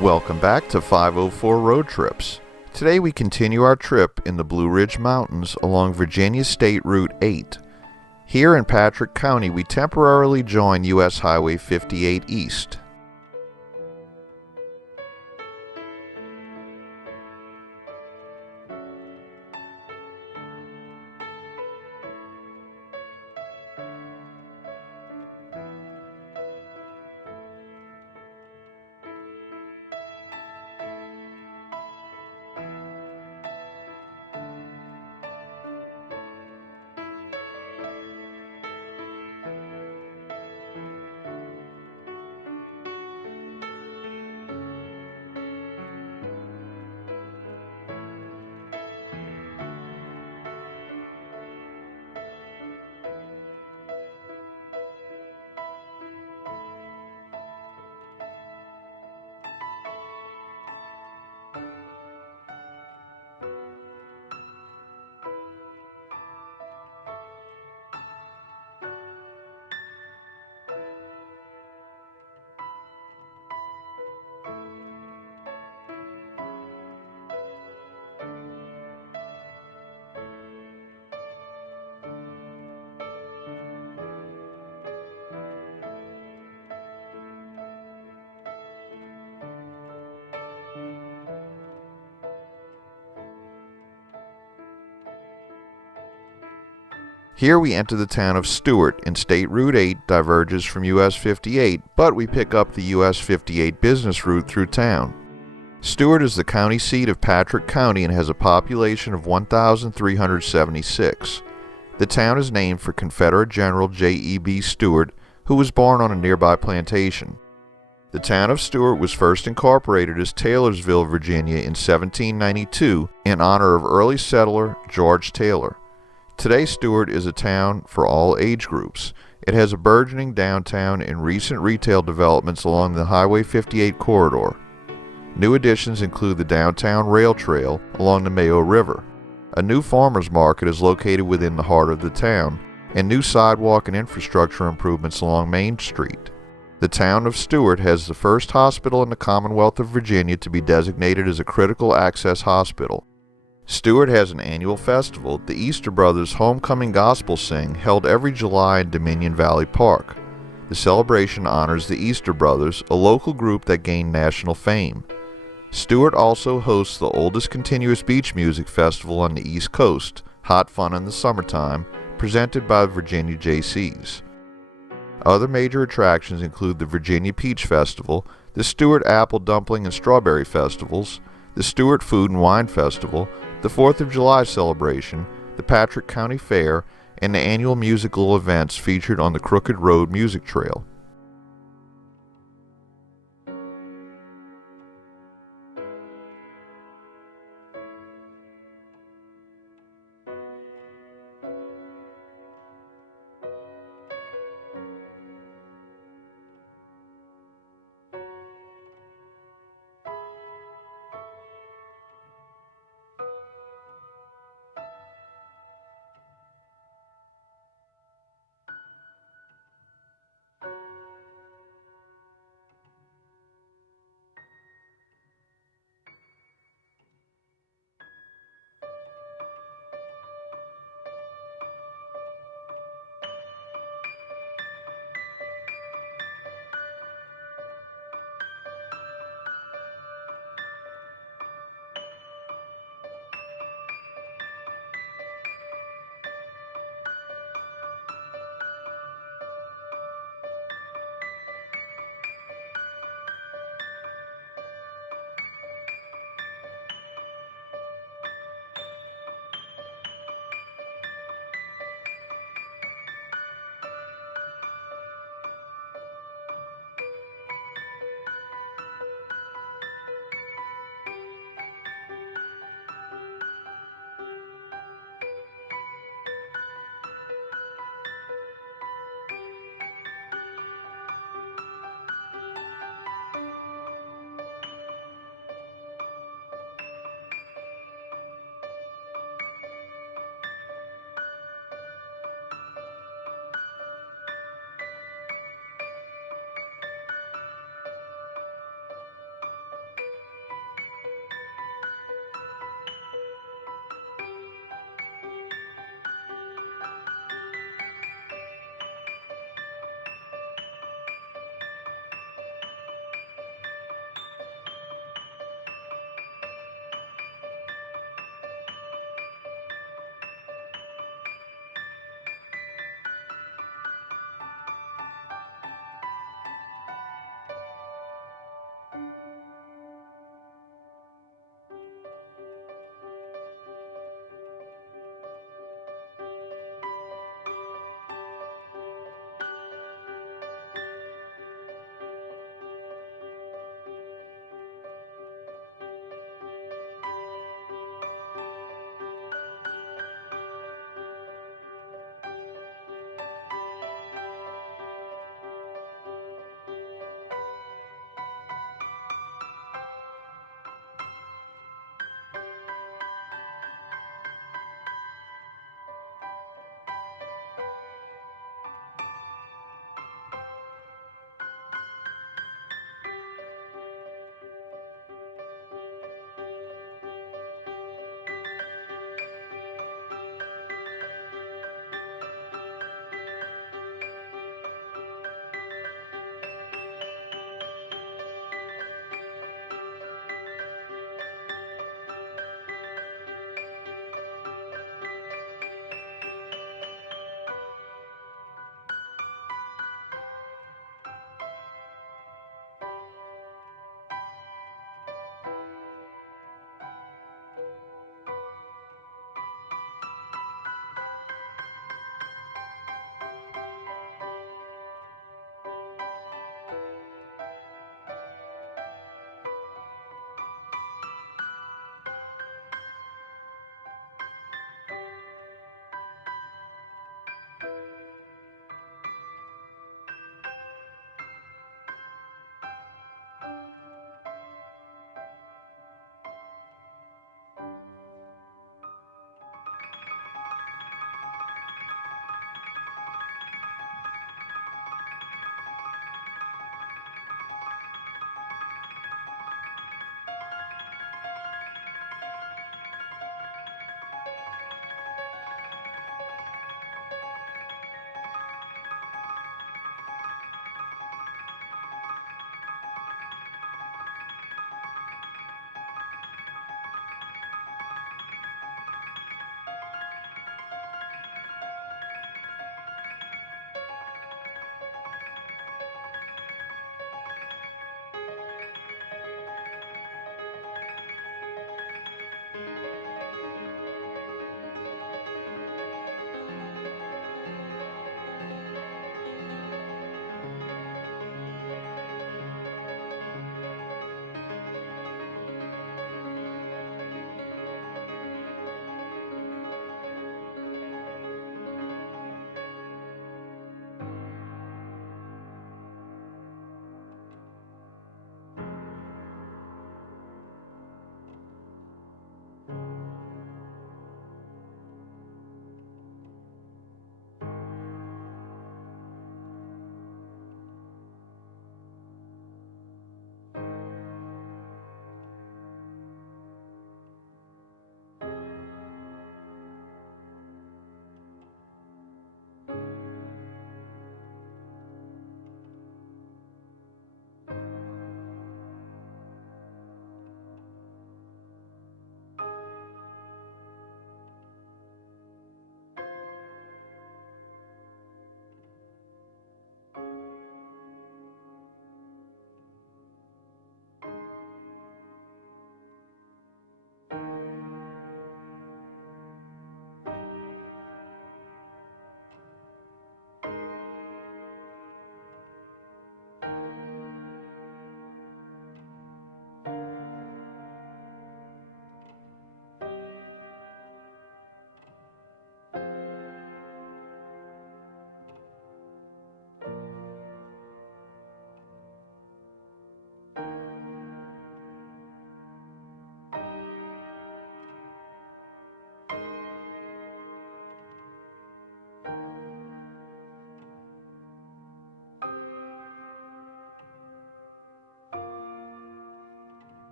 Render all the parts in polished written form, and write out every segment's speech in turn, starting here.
Welcome back to 504 Road Trips. Today we continue our trip in the Blue Ridge Mountains along Virginia State Route 8. Here in Patrick County we temporarily join US Highway 58 East. Here we enter the town of Stuart, and State Route 8 diverges from US-58, but we pick up the US-58 business route through town. Stuart is the county seat of Patrick County and has a population of 1,376. The town is named for Confederate General J.E.B. Stuart, who was born on a nearby plantation. The town of Stuart was first incorporated as Taylorsville, Virginia in 1792 in honor of early settler George Taylor. Today, Stuart is a town for all age groups. It has a burgeoning downtown and recent retail developments along the Highway 58 corridor. New additions include the downtown rail trail along the Mayo River. A new farmers market is located within the heart of the town, and new sidewalk and infrastructure improvements along Main Street. The town of Stuart has the first hospital in the Commonwealth of Virginia to be designated as a critical access hospital. Stuart has an annual festival, the Easter Brothers Homecoming Gospel Sing, held every July in Dominion Valley Park. The celebration honors the Easter Brothers, a local group that gained national fame. Stuart also hosts the oldest continuous beach music festival on the East Coast, Hot Fun in the Summertime, presented by Virginia Jaycees. Other major attractions include the Virginia Peach Festival, the Stuart Apple Dumpling and Strawberry Festivals, the Stuart Food and Wine Festival, the 4th of July celebration, the Patrick County Fair, and the annual musical events featured on the Crooked Road Music Trail.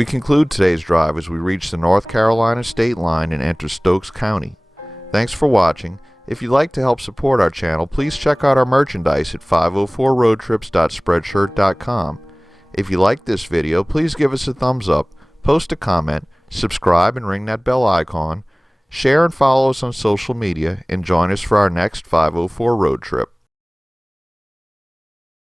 We conclude today's drive as we reach the North Carolina state line and enter Stokes County. Thanks for watching. If you'd like to help support our channel, please check out our merchandise at 504roadtrips.spreadshirt.com. If you like this video, please give us a thumbs up, post a comment, subscribe and ring that bell icon, share and follow us on social media, and join us for our next 504 road trip.